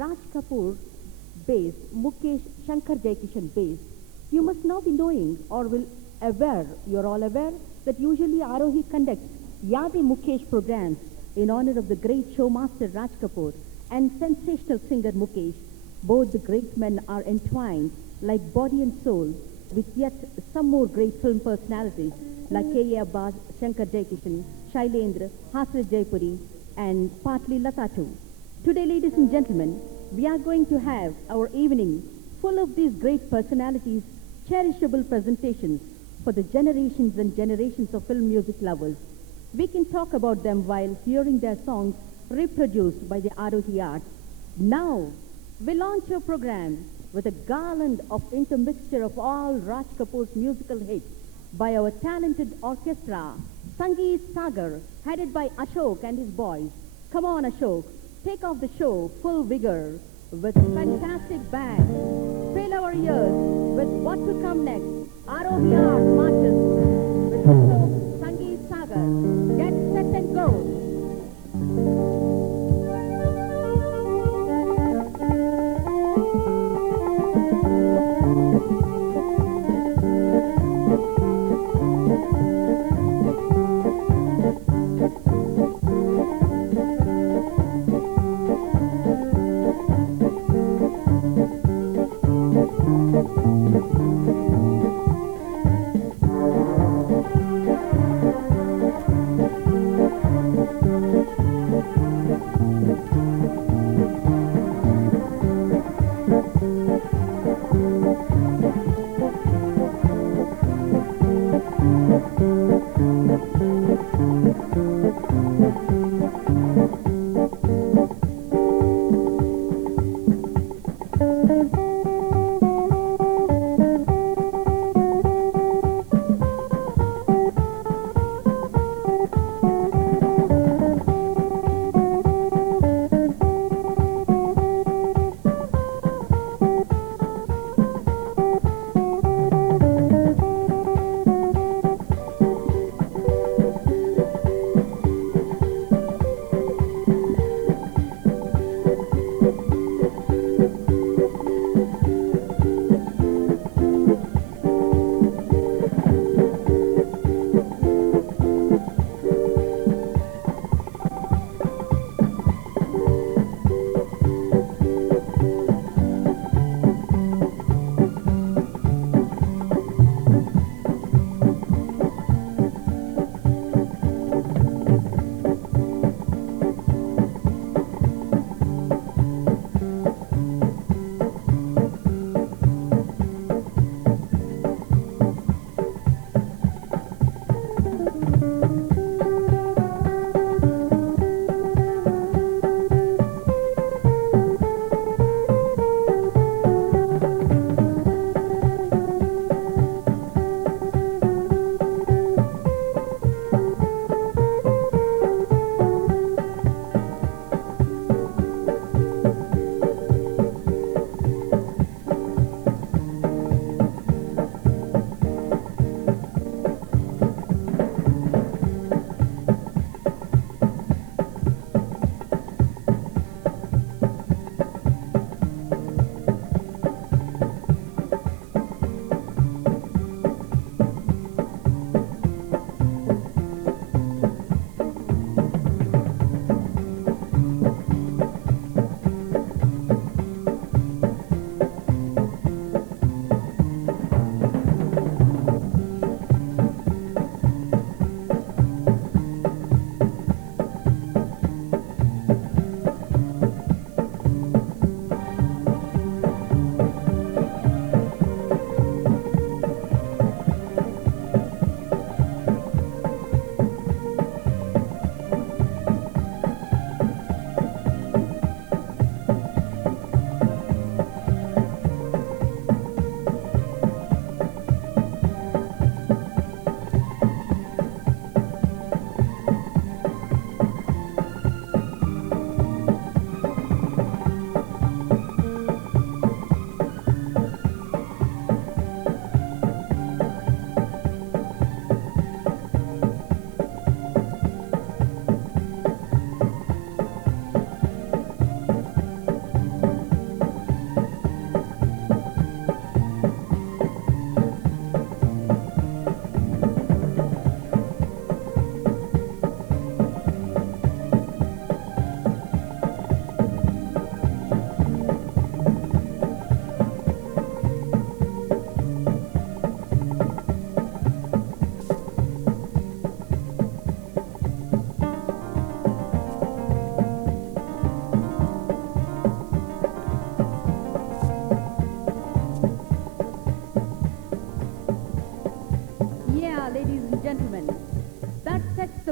Raj Kapoor based, Mukesh Shankar Jaikishan based, you must now be knowing or will aware, you're all aware, that usually Arohi conducts Yadi Mukesh programs in honor of the great showmaster Raj Kapoor and sensational singer Mukesh. Both the great men are entwined like body and soul with yet some more great film personalities like K.A. Abbas, Shankar Jaikishan, Shailendra, Hasrat Jaipuri, and partly Lata too. Today, ladies and gentlemen, we are going to have our evening full of these great personalities, cherishable presentations for the generations and generations of film music lovers. We can talk about them while hearing their songs reproduced by the Arohi Arts. Now, we launch our program with a garland of intermixture of all Raj Kapoor's musical hits by our talented orchestra, Sangeet Sagar, headed by Ashok and his boys. Come on, Ashok, take off the show full vigor with fantastic band. Fill our ears with what to come next. Arohi Art marches with Ashok, Sangeet Sagar. Get set and go.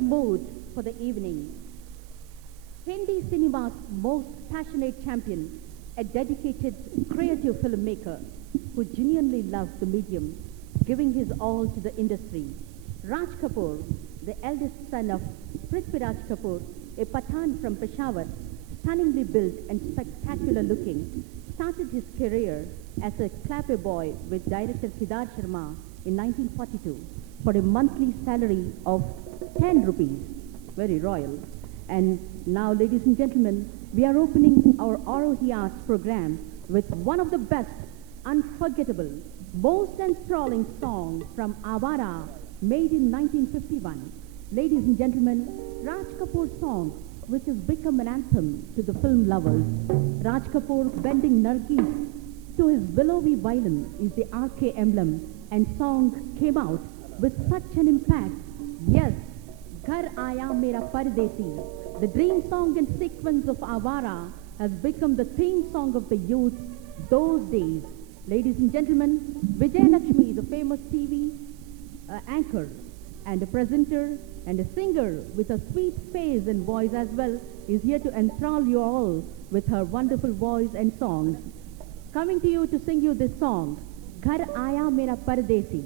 mood for the evening. Hindi cinema's most passionate champion, a dedicated creative filmmaker who genuinely loves the medium, giving his all to the industry. Raj Kapoor, the eldest son of Prithviraj Kapoor, a Pathan from Peshawar, stunningly built and spectacular looking, started his career as a clapper boy with director Kedar Sharma in 1942 for a monthly salary of 10 rupees, very royal. And now, ladies and gentlemen, we are opening our Aarohi Arts program with one of the best, unforgettable, most enthralling song from Avara, made in 1951. Ladies and gentlemen, Raj Kapoor's song, which has become an anthem to the film lovers. Raj Kapoor bending Nargis to his billowy violin is the RK emblem, and song came out with such an impact. Yes, Ghar Aaya Mera Pardesi, the dream song and sequence of Avara, has become the theme song of the youth those days. Ladies and gentlemen, Vijay Lakshmi, the famous TV anchor and a presenter and a singer with a sweet face and voice as well, is here to enthrall you all with her wonderful voice and songs. Coming to you to sing you this song, Ghar Aaya Mera Pardesi.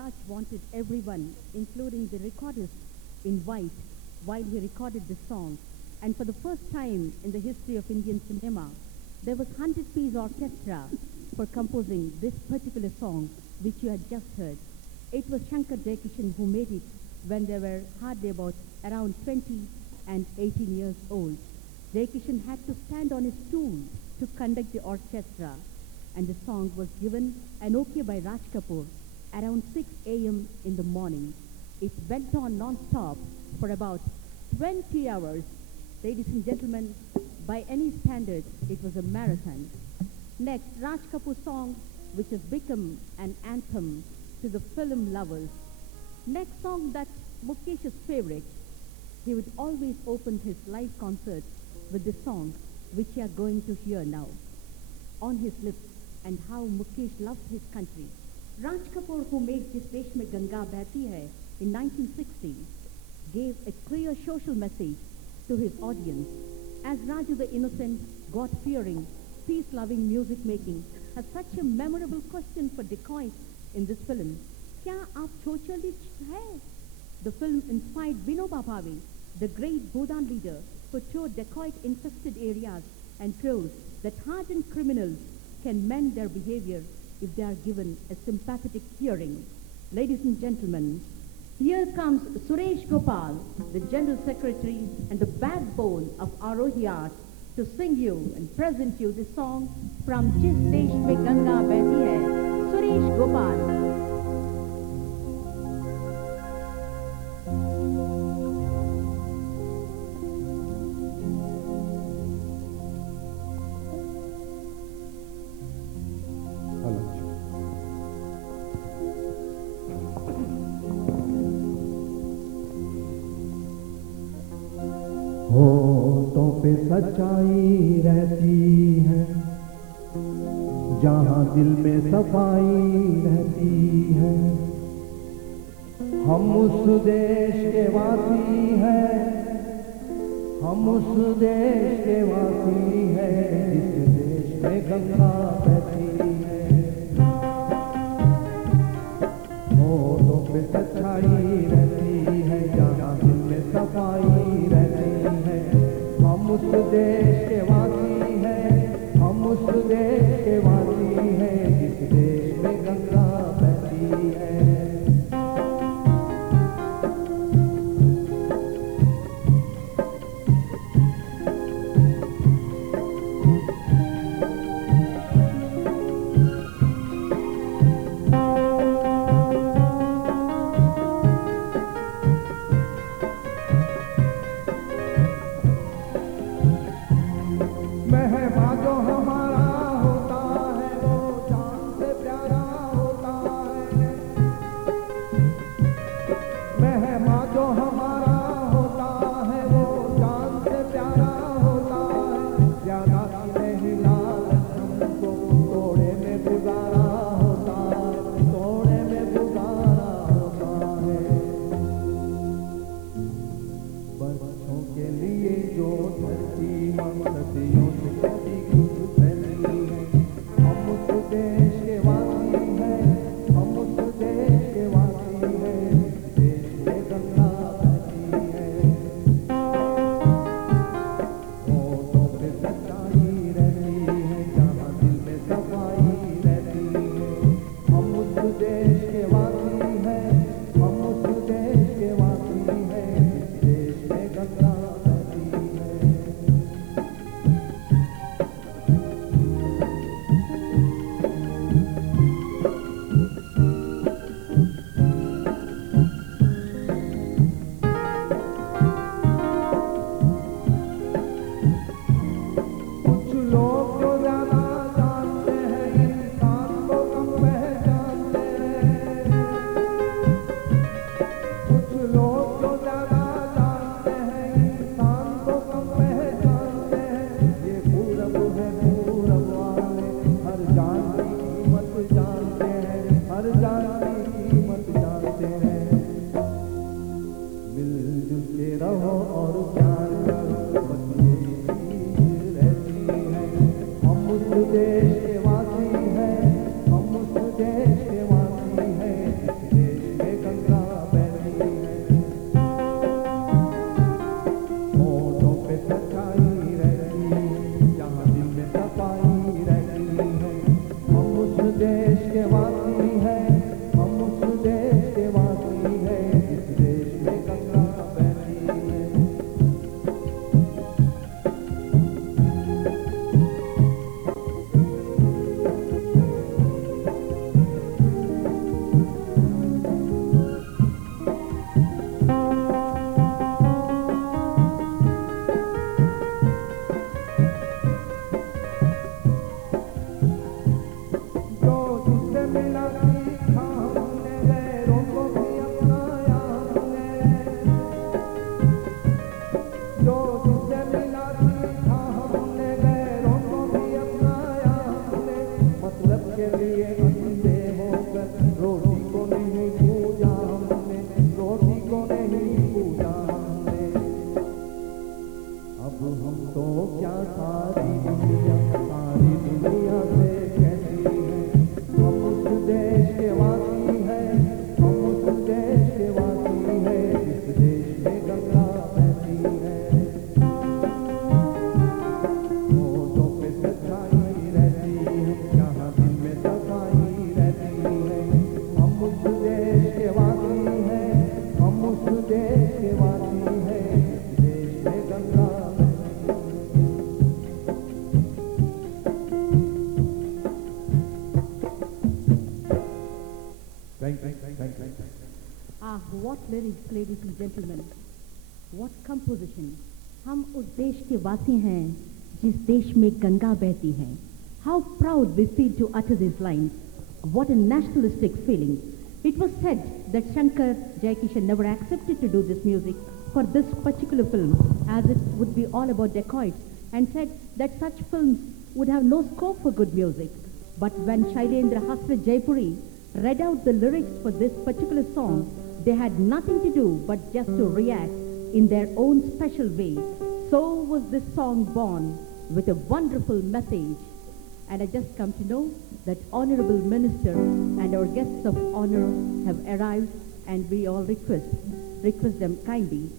Raj wanted everyone, including the recordist, in white while he recorded this song. And for the first time in the history of Indian cinema, there was 100-piece orchestra for composing this particular song, which you had just heard. It was Shankar Jaikishan who made it when they were hardly about around 20 and 18 years old. Jaikishan had to stand on his stool to conduct the orchestra, and the song was given an okay by Raj Kapoor around 6 a.m. in the morning. It went on non-stop for about 20 hours. Ladies and gentlemen, by any standard, it was a marathon. Next, Raj Kapoor's song, which has become an anthem to the film lovers. Next song that's Mukesh's favorite. He would always open his live concerts with this song, which you are going to hear now. On his lips, and how Mukesh loved his country. Raj Kapoor, who made Jis Desh Mein Ganga Behti Hai in 1960, gave a clear social message to his audience. As Raju the innocent, God-fearing, peace-loving music-making has such a memorable question for dacoits in this film. Kya aap socialist hai? The film inspired Vinoba Bhave, the great Bhutan leader, who toured dacoit-infested areas and proved that hardened criminals can mend their behavior if they are given a sympathetic hearing. Ladies and gentlemen, here comes Suresh Gopal, the General Secretary and the backbone of Arohi Art, to sing you and present you this song from Jis Desh Mein Ganga Behti Hai. Suresh Gopal. होठों पे सच्चाई रहती है, जहाँ दिल में सफाई रहती है। हम उस देश के वासी हैं, हम उस देश के वासी हैं, जिस देश में गंगा बहती है। होठों पे सच्चाई रहती है, जहाँ दिल में सफाई रहती है। हम उस देश के वासी हैं, हम उस देश के वासी हैं, जिस देश में गंगा बहती है। Thank you. Thank you. Ah, what lyrics, ladies and gentlemen. What composition. हम उस देश के वासी हैं जिस देश में गंगा बहती है. How proud we feel to utter these lines. What a nationalistic feeling. It was said that Shankar Jaikishan never accepted to do this music for this particular film, as it would be all about dacoits, and said that such films would have no scope for good music. But when Shailendra Hasrat Jaipuri read out the lyrics for this particular song, they had nothing to do but just to react in their own special way. So was this song born with a wonderful message. And I just come to know that Honorable Minister and our guests of honor have arrived, and we all request them kindly.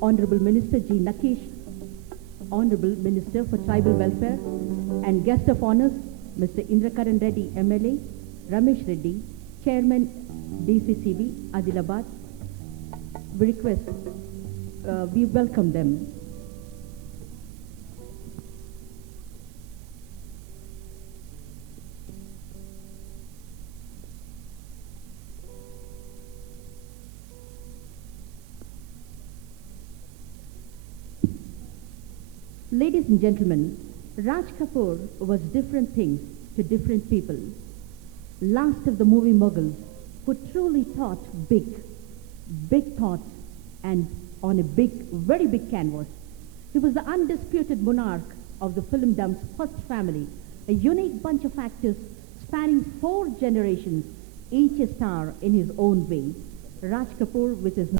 Honorable Minister G. Nakesh, Honorable Minister for Tribal Welfare, and guest of honors, Mr. Indrakaran Reddy, MLA, Ramesh Reddy, Chairman, DCCB, Adilabad. We welcome them. Ladies and gentlemen, Raj Kapoor was different things to different people. Last of the movie moguls who truly thought big thoughts, and on a very big canvas. He was the undisputed monarch of the filmdom's first family, a unique bunch of actors spanning 4 generations, each a star in his own way. Raj Kapoor with his